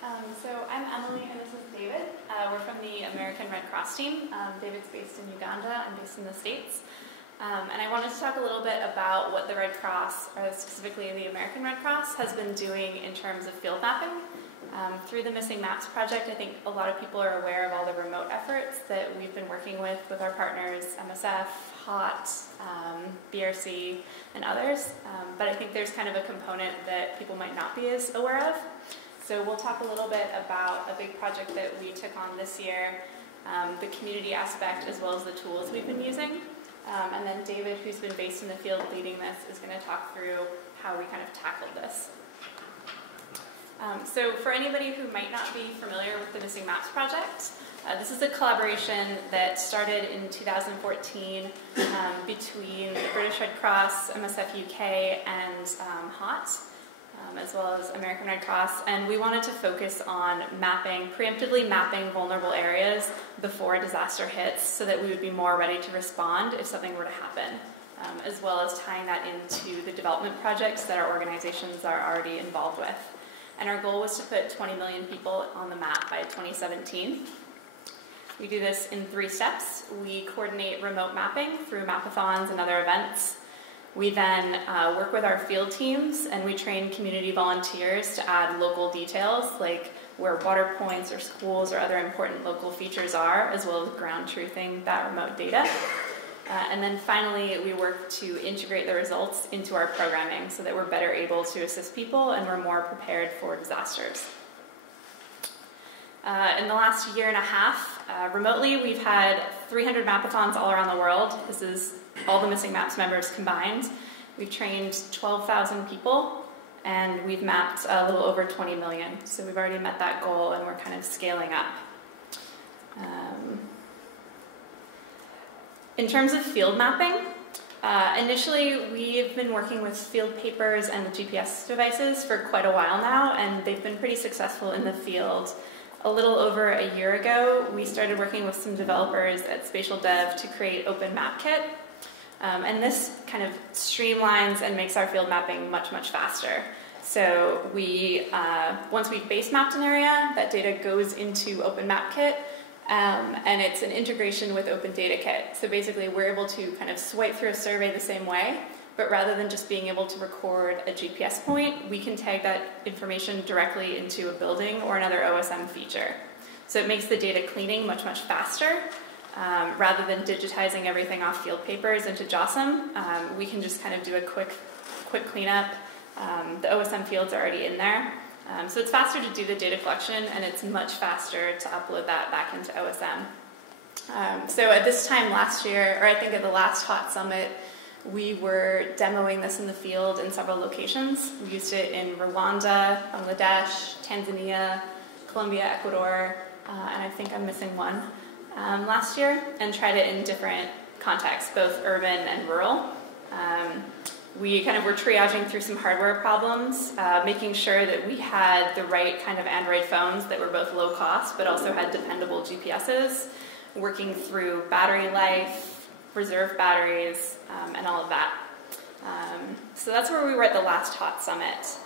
So I'm Emily and this is David. We're from the American Red Cross team. David's based in Uganda, I'm based in the States. And I wanted to talk a little bit about what the Red Cross, or specifically the American Red Cross, has been doing in terms of field mapping. Through the Missing Maps project, I think a lot of people are aware of all the remote efforts that we've been working with our partners, MSF, HOT, BRC, and others. But I think there's kind of a component that people might not be as aware of. So we'll talk a little bit about a big project that we took on this year, the community aspect as well as the tools we've been using. And then David, who's been based in the field leading this, is going to talk through how we kind of tackled this. So for anybody who might not be familiar with the Missing Maps project, this is a collaboration that started in 2014 between the British Red Cross, MSF UK, and HOT, as well as American Red Cross. And we wanted to focus on preemptively mapping vulnerable areas before a disaster hits so that we would be more ready to respond if something were to happen, as well as tying that into the development projects that our organizations are already involved with. And our goal was to put 20 million people on the map by 2017. We do this in 3 steps. We coordinate remote mapping through mapathons and other events. We then work with our field teams and we train community volunteers to add local details like where water points or schools or other important local features are, as well as ground truthing that remote data. And then finally, we work to integrate the results into our programming so that we're better able to assist people and we're more prepared for disasters. In the last year and a half, remotely, we've had 300 mapathons all around the world. This is all the Missing Maps members combined. We've trained 12,000 people, and we've mapped a little over 20 million. So we've already met that goal, and we're kind of scaling up. In terms of field mapping, initially we've been working with field papers and the GPS devices for quite a while now, and they've been pretty successful in the field. A little over a year ago, we started working with some developers at Spatial Dev to create OpenMapKit. And this kind of streamlines and makes our field mapping much, much faster. So once we've base mapped an area, that data goes into OpenMapKit, and it's an integration with OpenDataKit. So basically, we're able to kind of swipe through a survey the same way, but rather than just being able to record a GPS point, we can tag that information directly into a building or another OSM feature. So it makes the data cleaning much, much faster. Rather than digitizing everything off field papers into JOSM, we can just kind of do a quick cleanup. The OSM fields are already in there. So it's faster to do the data collection, and it's much faster to upload that back into OSM. So at this time last year, or I think at the last HOT Summit, we were demoing this in the field in several locations. We used it in Rwanda, Bangladesh, Tanzania, Colombia, Ecuador, and I think I'm missing one. Last year, and tried it in different contexts, both urban and rural. We kind of were triaging through some hardware problems, making sure that we had the right kind of Android phones that were both low cost but also had dependable GPSs, working through battery life, reserve batteries, and all of that. So that's where we were at the last HOT Summit.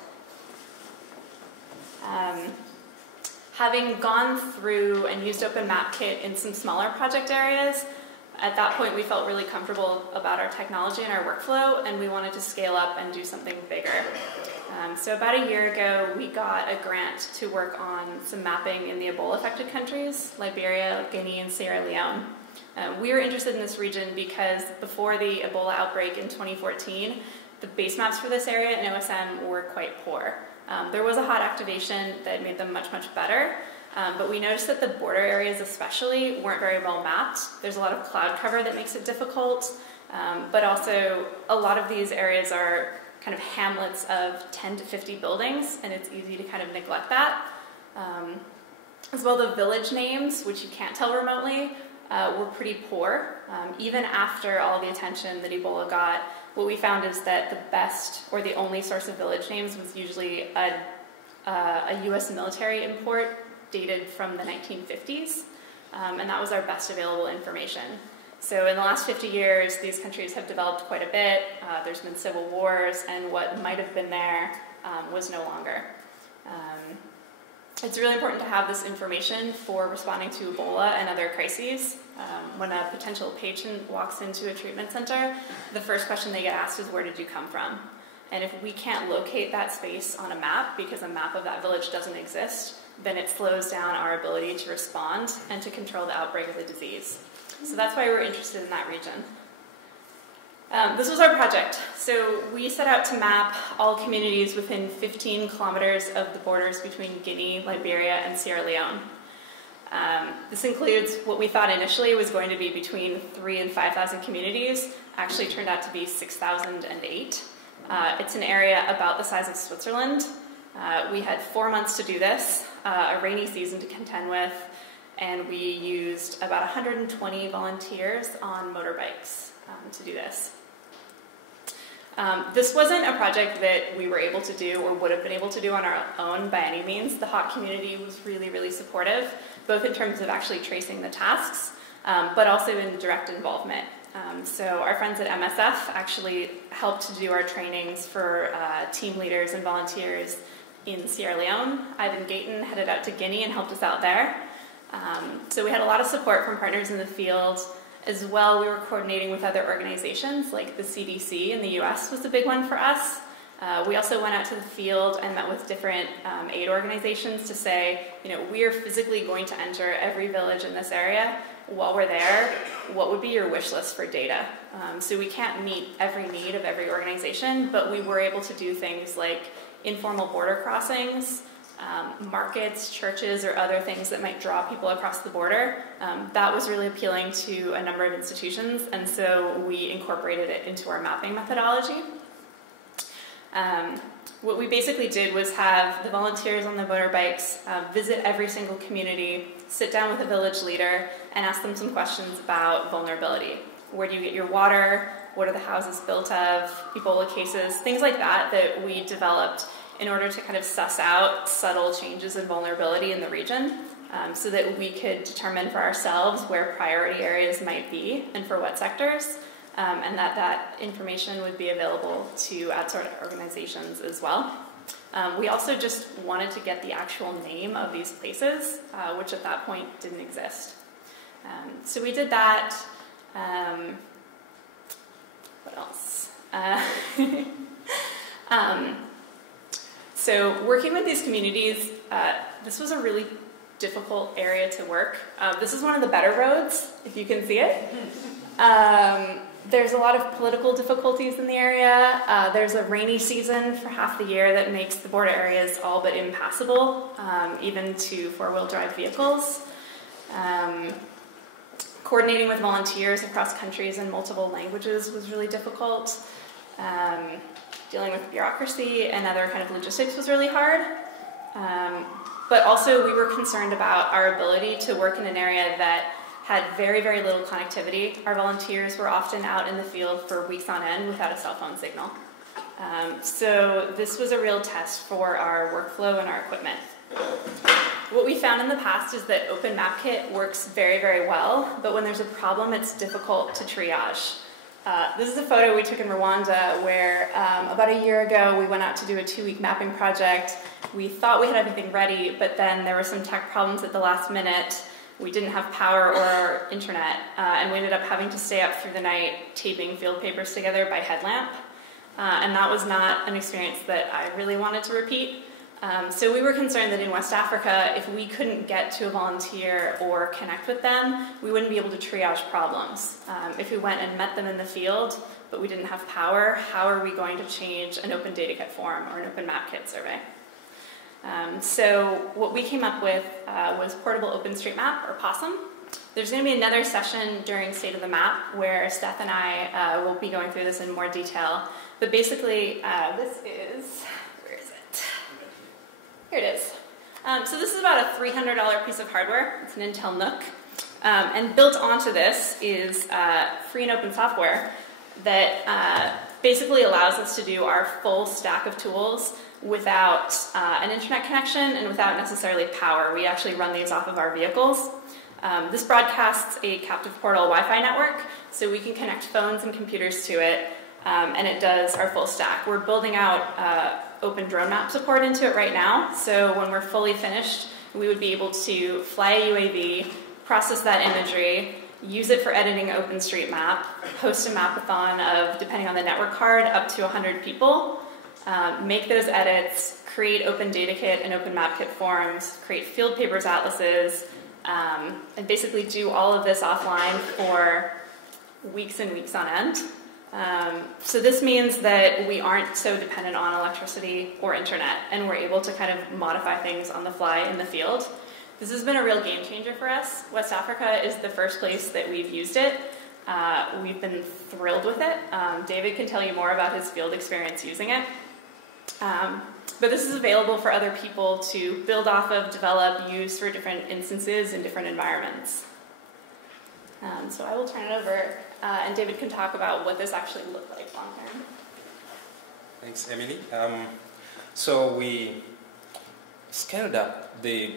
Having gone through and used OpenMapKit in some smaller project areas, at that point we felt really comfortable about our technology and our workflow, and we wanted to scale up and do something bigger. So about a year ago, we got a grant to work on some mapping in the Ebola-affected countries, Liberia, Guinea, and Sierra Leone. We were interested in this region because before the Ebola outbreak in 2014, the base maps for this area in OSM were quite poor. There was a HOT activation that made them much, much better, but we noticed that the border areas especially weren't very well mapped. There's a lot of cloud cover that makes it difficult, but also a lot of these areas are kind of hamlets of 10 to 50 buildings, and it's easy to kind of neglect that. As well, the village names, which you can't tell remotely, were pretty poor. Even after all the attention that Ebola got, what we found is that the best or the only source of village names was usually a US military import dated from the 1950s, and that was our best available information. So in the last 50 years, these countries have developed quite a bit. There's been civil wars, and what might have been there was no longer. It's really important to have this information for responding to Ebola and other crises. When a potential patient walks into a treatment center, the first question they get asked is, where did you come from? And if we can't locate that space on a map because a map of that village doesn't exist, then it slows down our ability to respond and to control the outbreak of the disease. So that's why we're interested in that region. This was our project. So we set out to map all communities within 15 kilometers of the borders between Guinea, Liberia, and Sierra Leone. This includes what we thought initially was going to be between 3,000 and 5,000 communities. Actually turned out to be 6,008. It's an area about the size of Switzerland. We had 4 months to do this, a rainy season to contend with, and we used about 120 volunteers on motorbikes to do this. This wasn't a project that we were able to do or would have been able to do on our own by any means. The HAWK community was really, really supportive, both in terms of actually tracing the tasks, but also in direct involvement. So our friends at MSF actually helped to do our trainings for team leaders and volunteers in Sierra Leone. Ivan Gayton headed out to Guinea and helped us out there. So we had a lot of support from partners in the field. As well, we were coordinating with other organizations, like the CDC in the US was a big one for us. We also went out to the field and met with different aid organizations to say, we are physically going to enter every village in this area. While we're there, what would be your wish list for data? So we can't meet every need of every organization, but we were able to do things like informal border crossings, markets, churches, or other things that might draw people across the border. That was really appealing to a number of institutions, and so we incorporated it into our mapping methodology. What we basically did was have the volunteers on the motorbikes visit every single community, sit down with a village leader, and ask them some questions about vulnerability. Where do you get your water? What are the houses built of? Ebola cases, things like that that we developed in order to kind of suss out subtle changes in vulnerability in the region, so that we could determine for ourselves where priority areas might be and for what sectors, and that information would be available to outside organizations as well. We also just wanted to get the actual name of these places, which at that point didn't exist. So we did that. What else? So working with these communities, this was a really difficult area to work. This is one of the better roads, if you can see it. There's a lot of political difficulties in the area. There's a rainy season for half the year that makes the border areas all but impassable, even to four-wheel drive vehicles. Coordinating with volunteers across countries in multiple languages was really difficult. Dealing with bureaucracy and other kind of logistics was really hard. But also we were concerned about our ability to work in an area that had very, very little connectivity. Our volunteers were often out in the field for weeks on end without a cell phone signal. So this was a real test for our workflow and our equipment. What we found in the past is that OpenMapKit works very, very well, but when there's a problem, it's difficult to triage. This is a photo we took in Rwanda where about a year ago we went out to do a 2-week mapping project. We thought we had everything ready, but then there were some tech problems at the last minute. We didn't have power or internet, and we ended up having to stay up through the night taping field papers together by headlamp. And that was not an experience that I really wanted to repeat. So we were concerned that in West Africa, if we couldn't get to a volunteer or connect with them, we wouldn't be able to triage problems. If we went and met them in the field, but we didn't have power, how are we going to change an open data kit form or an open map kit survey? So what we came up with was Portable OpenStreetMap, or POSSUM. There's going to be another session during State of the Map where Steph and I will be going through this in more detail. But basically, this is, where is it? Here it is. So this is about a $300 piece of hardware. It's an Intel NUC. And built onto this is free and open software that basically allows us to do our full stack of tools without an internet connection and without necessarily power. We actually run these off of our vehicles. This broadcasts a captive portal Wi-Fi network, so we can connect phones and computers to it, and it does our full stack. We're building out open drone map support into it right now, so when we're fully finished, we would be able to fly a UAV, process that imagery, use it for editing OpenStreetMap, host a mapathon of, depending on the network card, up to 100 people, make those edits, create open data kit and open map kit forms, create field papers atlases, and basically do all of this offline for weeks and weeks on end. So this means that we aren't so dependent on electricity or internet, and we're able to kind of modify things on the fly in the field. This has been a real game changer for us. West Africa is the first place that we've used it. We've been thrilled with it. David can tell you more about his field experience using it. But this is available for other people to build off of, develop, use for different instances in different environments. So I will turn it over, and David can talk about what this actually looked like long term. Thanks, Emily. So we scaled up the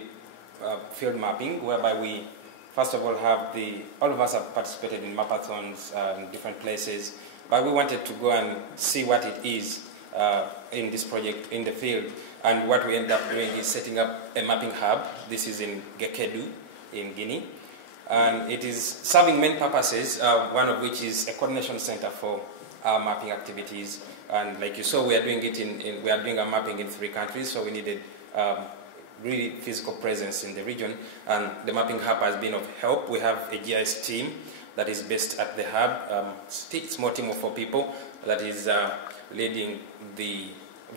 field mapping, whereby we, first of all, all of us have participated in mapathons in different places, but we wanted to go and see what it is in this project in the field. And what we ended up doing is setting up a mapping hub. This is in Gekedu in Guinea. And it is serving main purposes, one of which is a coordination center for our mapping activities. And like you saw, we are doing it we are doing our mapping in 3 countries, so we needed really physical presence in the region. And the mapping hub has been of help. We have a GIS team that is based at the hub, a small team of 4 people that is leading the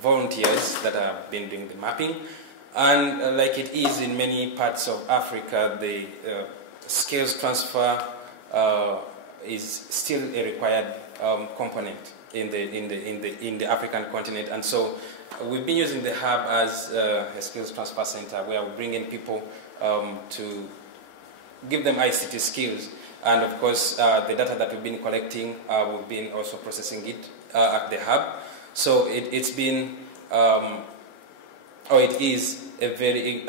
volunteers that have been doing the mapping. And like it is in many parts of Africa, the skills transfer is still a required component in the African continent. And so we've been using the hub as a skills transfer center where we bring in people to give them ICT skills. And of course, the data that we've been collecting, we've been also processing it at the hub. So it is a very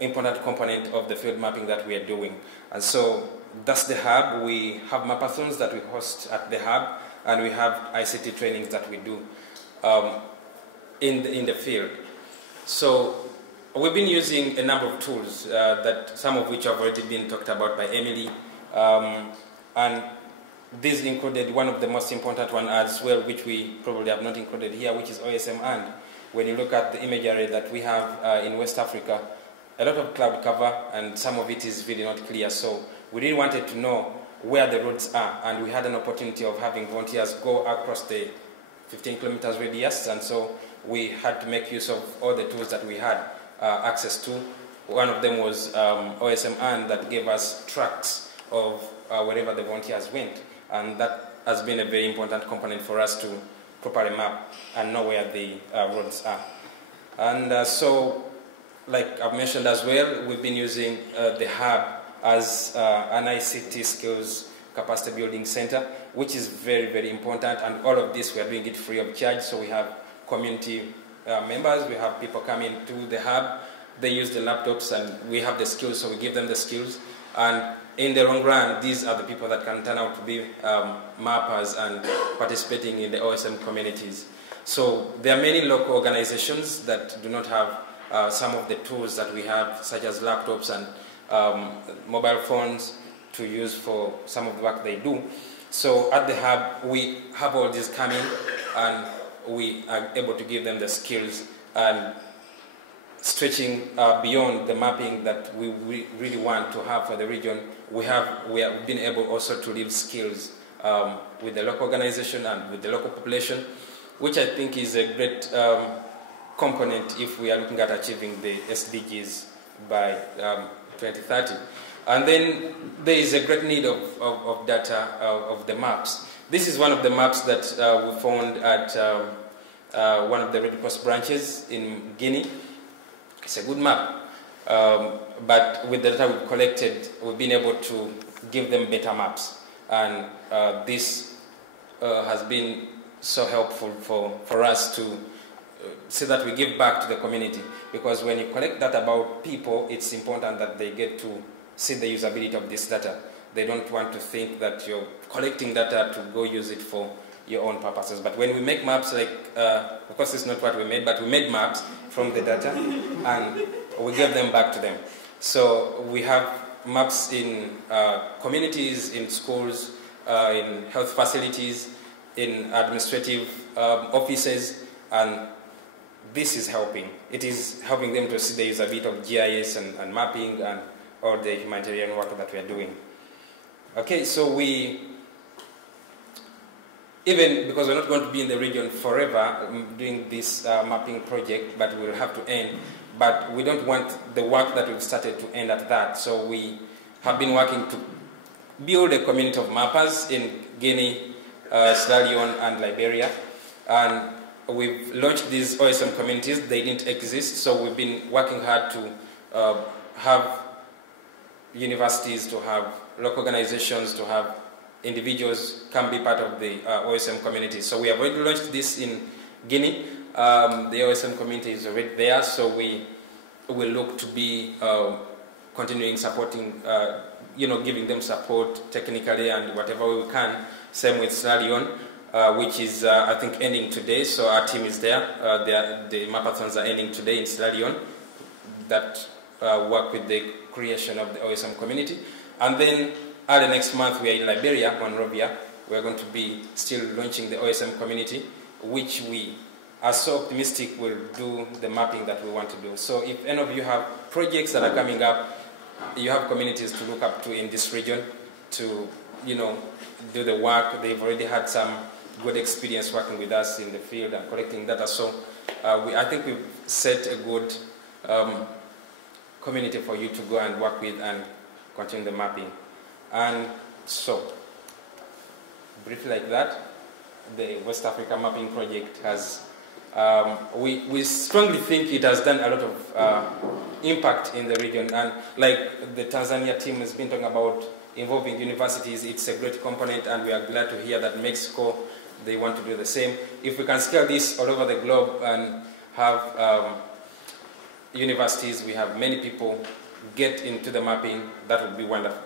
important component of the field mapping that we are doing. And so that's the hub. We have mapathons that we host at the hub, and we have ICT trainings that we do in the field. So we've been using a number of tools, that some of which have already been talked about by Emily. And these included one of the most important one as well, which we probably have not included here, which is OSM. And when you look at the imagery that we have in West Africa, a lot of cloud cover, and some of it is really not clear. So we really wanted to know where the roads are, and we had an opportunity of having volunteers go across the 15 kilometers radius, and so we had to make use of all the tools that we had access to. One of them was OSM that gave us tracks of wherever the volunteers went, and that has been a very important component for us to properly map and know where the roads are. And so, like I've mentioned as well, we've been using the hub as an ICT skills capacity building center, which is very, very important. And all of this, we are doing it free of charge. So we have community members, we have people coming to the hub, they use the laptops, and we have the skills, so we give them the skills. And in the long run, these are the people that can turn out to be mappers and participating in the OSM communities. So there are many local organizations that do not have some of the tools that we have, such as laptops and mobile phones to use for some of the work they do. So at the hub, we have all these coming, and we are able to give them the skills, and stretching beyond the mapping that we really want to have for the region, we have been able also to leave skills with the local organization and with the local population, which I think is a great component if we are looking at achieving the SDGs by 2030. And then there is a great need of data, of the maps. This is one of the maps that we found at one of the Red Cross branches in Guinea. It's a good map, but with the data we've collected, we've been able to give them better maps. And this has been so helpful for us to see that we give back to the community. Because when you collect data about people, it's important that they get to see the usability of this data. They don't want to think that you're collecting data to go use it for your own purposes. But when we make maps, like, of course it's not what we made, but we made maps from the data, and we gave them back to them. So we have maps in communities, in schools, in health facilities, in administrative offices, and this is helping. It is helping them to see there is a bit of GIS and mapping and all the humanitarian work that we are doing. Okay, so even because we're not going to be in the region forever doing this mapping project, but we'll have to end. But we don't want the work that we've started to end at that. So we have been working to build a community of mappers in Guinea, Sierra Leone, and Liberia. And we've launched these OSM communities. They didn't exist, so we've been working hard to have universities, to have local organizations, to have individuals come be part of the OSM community. So we have already launched this in Guinea. The OSM community is already there, so we will look to be continuing supporting, giving them support technically and whatever we can. Same with Sierra Leone, which is, I think, ending today. So our team is there. The mapathons are ending today in Sierra Leone that work with the creation of the OSM community. And then early next month, we are in Liberia, Monrovia. We're going to be still launching the OSM community, which we are so optimistic will do the mapping that we want to do. So if any of you have projects that are coming up, you have communities to look up to in this region to, do the work. They've already had some good experience working with us in the field and collecting data. So I think we've set a good community for you to go and work with and continue the mapping. And so, briefly like that, the West Africa Mapping Project has, we strongly think it has done a lot of impact in the region. And like the Tanzania team has been talking about involving universities, it's a great component, and we are glad to hear that Mexico, they want to do the same. If we can scale this all over the globe and have universities, we have many people get into the mapping, that would be wonderful.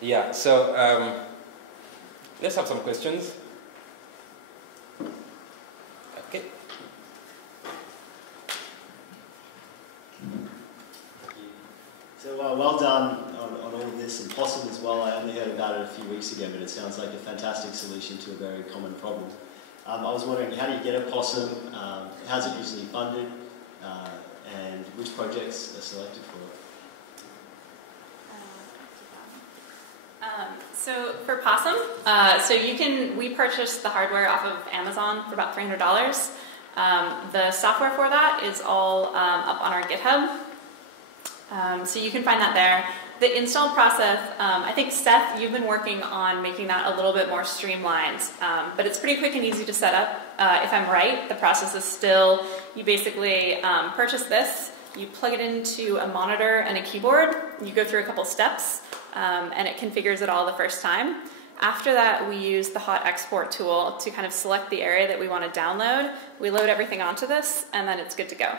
Yeah, so let's have some questions. Okay. So well done on all of this, and Possum as well. I only heard about it a few weeks ago, but it sounds like a fantastic solution to a very common problem. I was wondering, how do you get a Possum? How's it usually funded? And which projects are selected for it? So for Possum, we purchased the hardware off of Amazon for about $300. The software for that is all up on our GitHub. So you can find that there. The install process, I think Seth, you've been working on making that a little bit more streamlined, but it's pretty quick and easy to set up. If I'm right, the process is still, you basically purchase this, you plug it into a monitor and a keyboard, you go through a couple steps, and it configures it all the first time. After that, we use the hot export tool to kind of select the area that we want to download. We load everything onto this, and then it's good to go.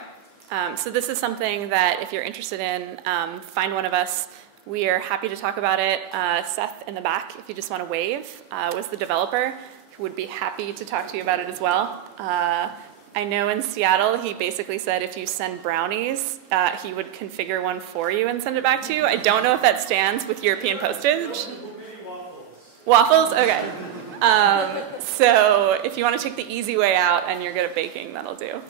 So this is something that if you're interested in, find one of us. We are happy to talk about it. Seth in the back, if you just want to wave, was the developer who would be happy to talk to you about it as well. I know in Seattle, he basically said if you send brownies, he would configure one for you and send it back to you. I don't know if that stands with European postage. Waffles? Okay. So if you want to take the easy way out and you're good at baking, that'll do.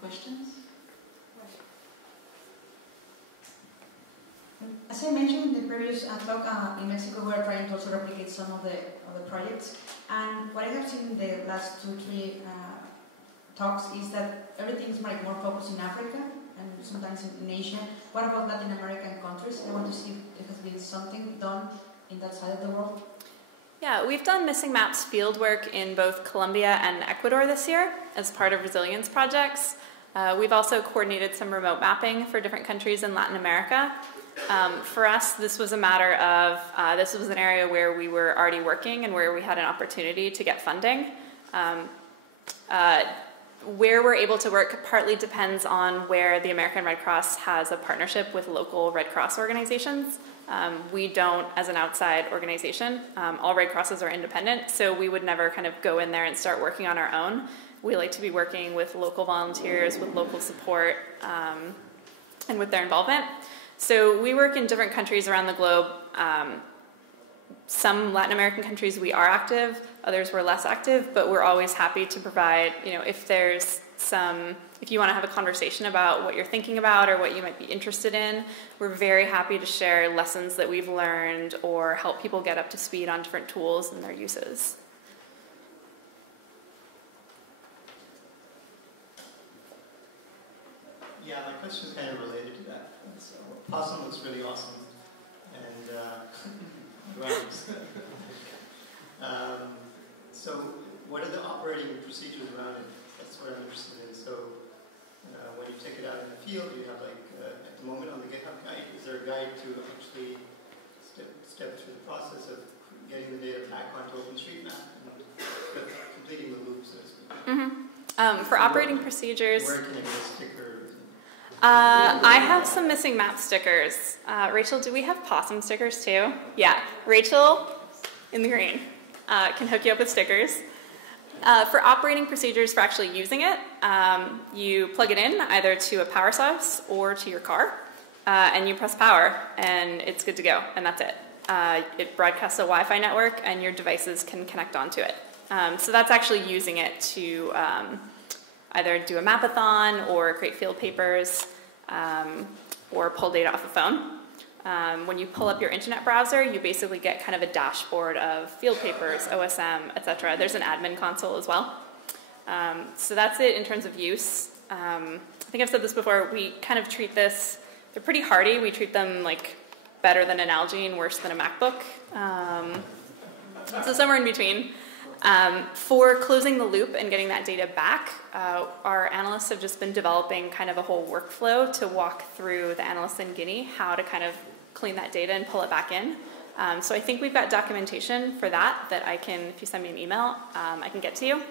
Questions? As I mentioned in the previous talk, in Mexico we are trying to also replicate some of the projects. And what I have seen in the last 2-3 talks is that everything is more focused in Africa and sometimes in Asia. What about Latin American countries? I want to see if there has been something done in that side of the world. Yeah, we've done Missing Maps fieldwork in both Colombia and Ecuador this year as part of resilience projects. We've also coordinated some remote mapping for different countries in Latin America. For us, this was a matter of, this was an area where we were already working and where we had an opportunity to get funding. where we're able to work partly depends on where the American Red Cross has a partnership with local Red Cross organizations. We don't as an outside organization. All Red Crosses are independent, so we would never kind of go in there and start working on our own. We like to be working with local volunteers, with local support, and with their involvement. So we work in different countries around the globe. Some Latin American countries we are active, others we're less active, but we're always happy to provide, if there's if you want to have a conversation about what you're thinking about or what you might be interested in, we're very happy to share lessons that we've learned or help people get up to speed on different tools and their uses. Yeah, my question is kind of related to that. So, Possum looks really awesome, and rhymes. So, what are the operating procedures around it? That's what I'm interested in. So, when you take it out in the field, you have at the moment on the GitHub guide, is there a guide to actually step through the process of getting the data back onto OpenStreetMap and completing the loop, so to speak? Mm-hmm. For operating procedures, where can I get a sticker? I have some missing map stickers. Rachel, do we have possum stickers too? Yeah, Rachel in the green can hook you up with stickers. For operating procedures for actually using it, you plug it in either to a power source or to your car, and you press power, and it's good to go, and that's it. It broadcasts a Wi-Fi network, and your devices can connect onto it. So that's actually using it to either do a mapathon or create field papers or pull data off a phone. When you pull up your internet browser, you basically get kind of a dashboard of field papers, OSM, etc. There's an admin console as well. So that's it in terms of use. I think I've said this before, we kind of treat this, they're pretty hardy. We treat them like better than an Nalgene, worse than a MacBook. So somewhere in between. For closing the loop and getting that data back, our analysts have just been developing kind of a whole workflow to walk through the analysts in Guinea, how to kind of clean that data and pull it back in. So I think we've got documentation for that I can, if you send me an email, I can get to you.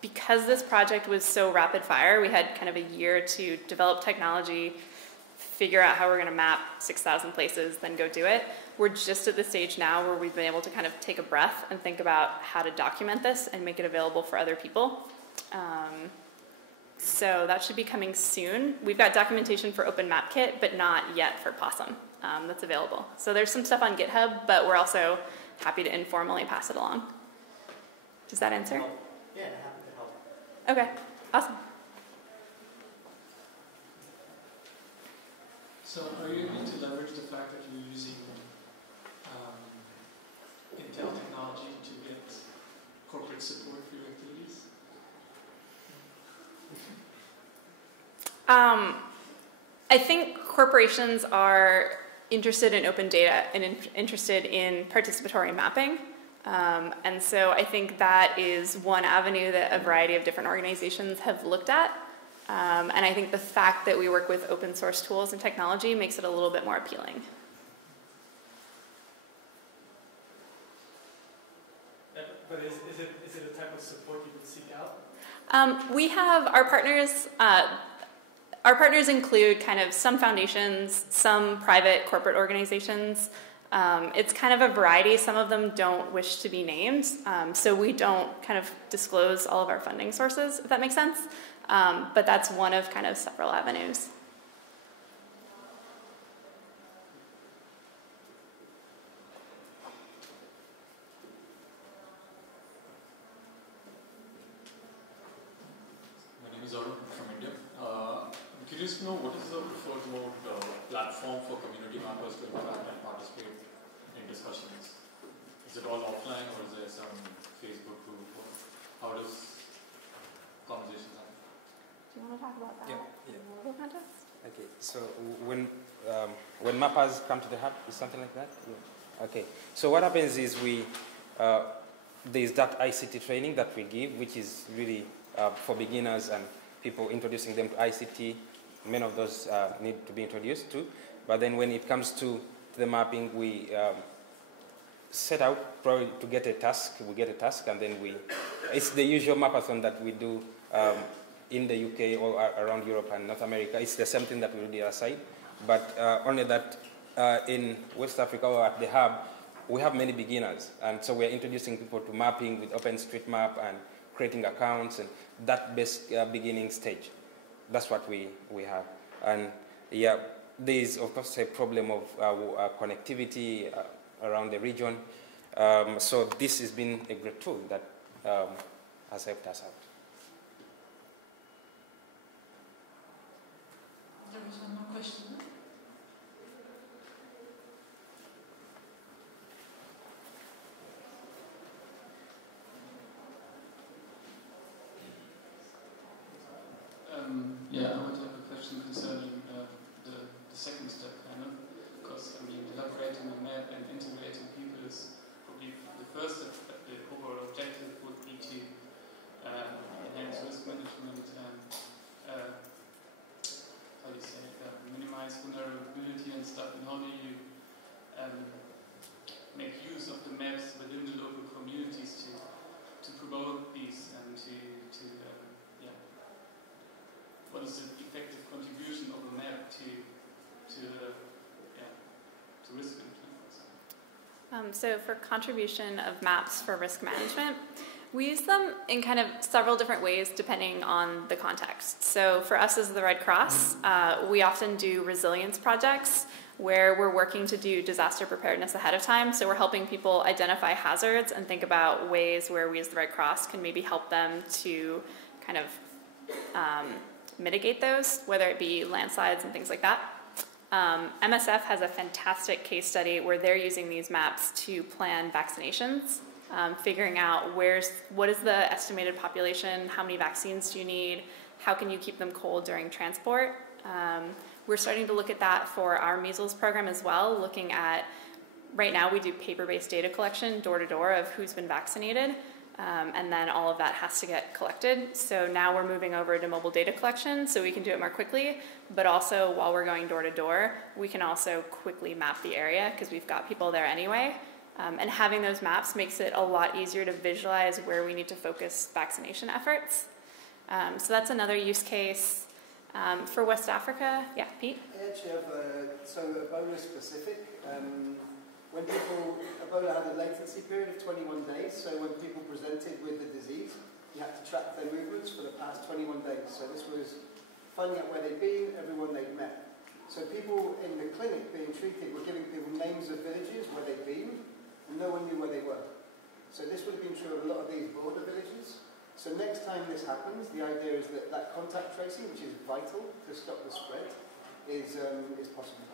Because this project was so rapid fire, we had kind of a year to develop technology, figure out how we're going to map 6,000 places, then go do it. We're just at the stage now where we've been able to kind of take a breath and think about how to document this and make it available for other people. So that should be coming soon. We've got documentation for OpenMapKit, but not yet for Possum. That's available. So there's some stuff on GitHub, but we're also happy to informally pass it along. Does that answer? Yeah, happy to help. Okay, awesome. So are you able to leverage the fact that you're using Intel technology to get corporate support for your activities? I think corporations are interested in open data and interested in participatory mapping. And so I think that is one avenue that a variety of different organizations have looked at. And I think the fact that we work with open source tools and technology makes it a little bit more appealing. But is it a type of support you would seek out? We have our partners. Our partners include kind of some foundations, some private corporate organizations. It's kind of a variety. Some of them don't wish to be named, so we don't kind of disclose all of our funding sources, if that makes sense. But that's one of kind of several avenues. My name is Arun from India. I'm curious to know what is the preferred mode platform for community mappers to interact and participate in discussions? Is it all offline or is there some Facebook group? Or how does conversations happen? Do you want to talk about that? Yeah. In a little context? Okay, so when mappers come to the hub, is something like that? Yeah. Okay, so what happens is there's that ICT training that we give, which is really for beginners and people introducing them to ICT. Many of those need to be introduced to. But then when it comes to the mapping, we set out probably to get a task. We get a task, and then it's the usual mapathon that we do in the UK or around Europe and North America. It's the same thing that we do the other side, but only that in West Africa or at the hub, we have many beginners, and so we're introducing people to mapping with OpenStreetMap and creating accounts and that best beginning stage. That's what we have. And yeah, there is of course a problem of connectivity around the region. So this has been a great tool that has helped us out. There was one more question. Yeah, I would have a question concerning the second step, kind of, because I mean, elaborating a map and integrating people is probably the first step, but the overall objective would be to enhance risk management and how do you say minimize vulnerability and stuff. And how do you make use of the maps within the local communities to promote these and to what is the effective contribution of a map to risk management? So for contribution of maps for risk management, we use them in kind of several different ways depending on the context. So for us as the Red Cross, we often do resilience projects where we're working to do disaster preparedness ahead of time. So we're helping people identify hazards and think about ways where we as the Red Cross can maybe help them to kind of mitigate those, whether it be landslides and things like that. MSF has a fantastic case study where they're using these maps to plan vaccinations, figuring out what is the estimated population, how many vaccines do you need, how can you keep them cold during transport. We're starting to look at that for our measles program as well, looking at, right now we do paper-based data collection door to door of who's been vaccinated. And then all of that has to get collected. So now we're moving over to mobile data collection so we can do it more quickly, but also while we're going door to door, we can also quickly map the area because we've got people there anyway. And having those maps makes it a lot easier to visualize where we need to focus vaccination efforts. So that's another use case. For West Africa, yeah, Pete? I actually have so Ebola specific. When Ebola had a latency period of 21 days, so when people presented with the disease, you had to track their movements for the past 21 days. So this was finding out where they'd been, everyone they'd met. So people in the clinic being treated were giving people names of villages where they'd been, and no one knew where they were. So this would have been true of a lot of these border villages. So next time this happens, the idea is that contact tracing, which is vital to stop the spread, is possible.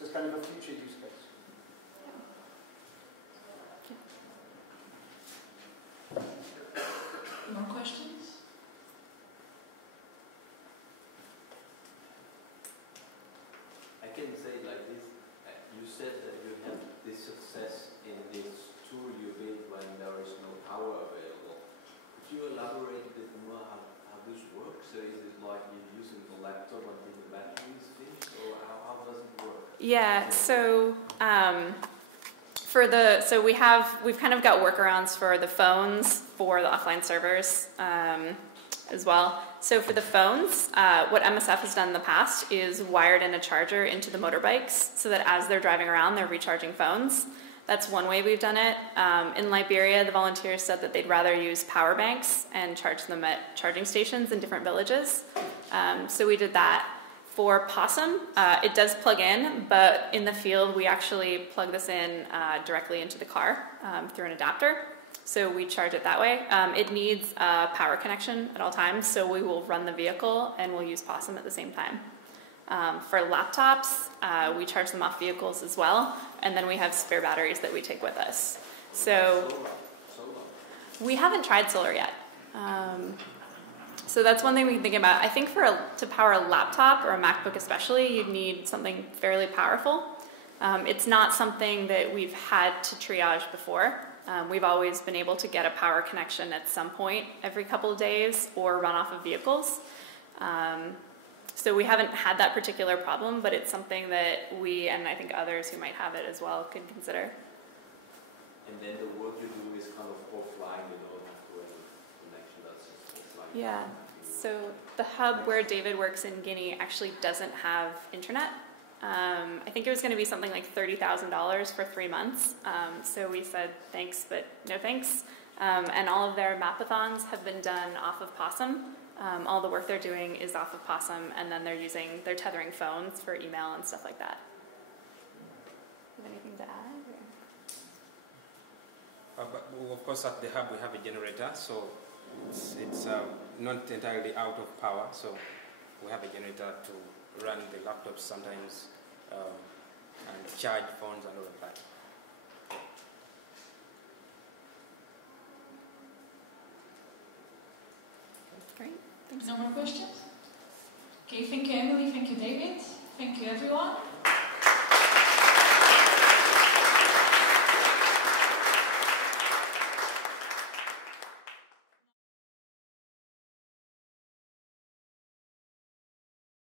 So it's kind of a future use case. More questions? I can say it like this. You said that you had this success in this tool you made when there is no power available. Could you elaborate a bit more how this works? So is it like you're using the laptop until the battery is finished, or how does it work? Yeah, so we've kind of got workarounds for the phones, for the offline servers as well. So for the phones, what MSF has done in the past is wired in a charger into the motorbikes so that as they're driving around, they're recharging phones. That's one way we've done it. In Liberia, the volunteers said that they'd rather use power banks and charge them at charging stations in different villages. So we did that. For Possum, it does plug in, but in the field, we actually plug this in directly into the car through an adapter. So we charge it that way. It needs a power connection at all times, so we will run the vehicle and we'll use Possum at the same time. For laptops, we charge them off vehicles as well, and then we have spare batteries that we take with us. So we haven't tried solar yet. So that's one thing we can think about. I think to power a laptop or a MacBook especially, you'd need something fairly powerful. It's not something that we've had to triage before. We've always been able to get a power connection at some point every couple of days or run off of vehicles. So we haven't had that particular problem, but it's something that we, and I think others who might have it as well, could consider. And then the work you do is kind of offline, you don't have to have a connection, that's just offline. Yeah. So the hub where David works in Guinea actually doesn't have internet. I think it was going to be something like $30,000 for 3 months. So we said thanks, but no thanks. And all of their mapathons have been done off of Possum. All the work they're doing is off of Possum, and then they're tethering phones for email and stuff like that. Have anything to add? But of course, at the hub we have a generator, so it's not entirely out of power. So we have a generator to run the laptops sometimes and charge phones and all of that. Great. Thanks. No more questions? Okay, thank you, Emily. Thank you, David. Thank you, everyone.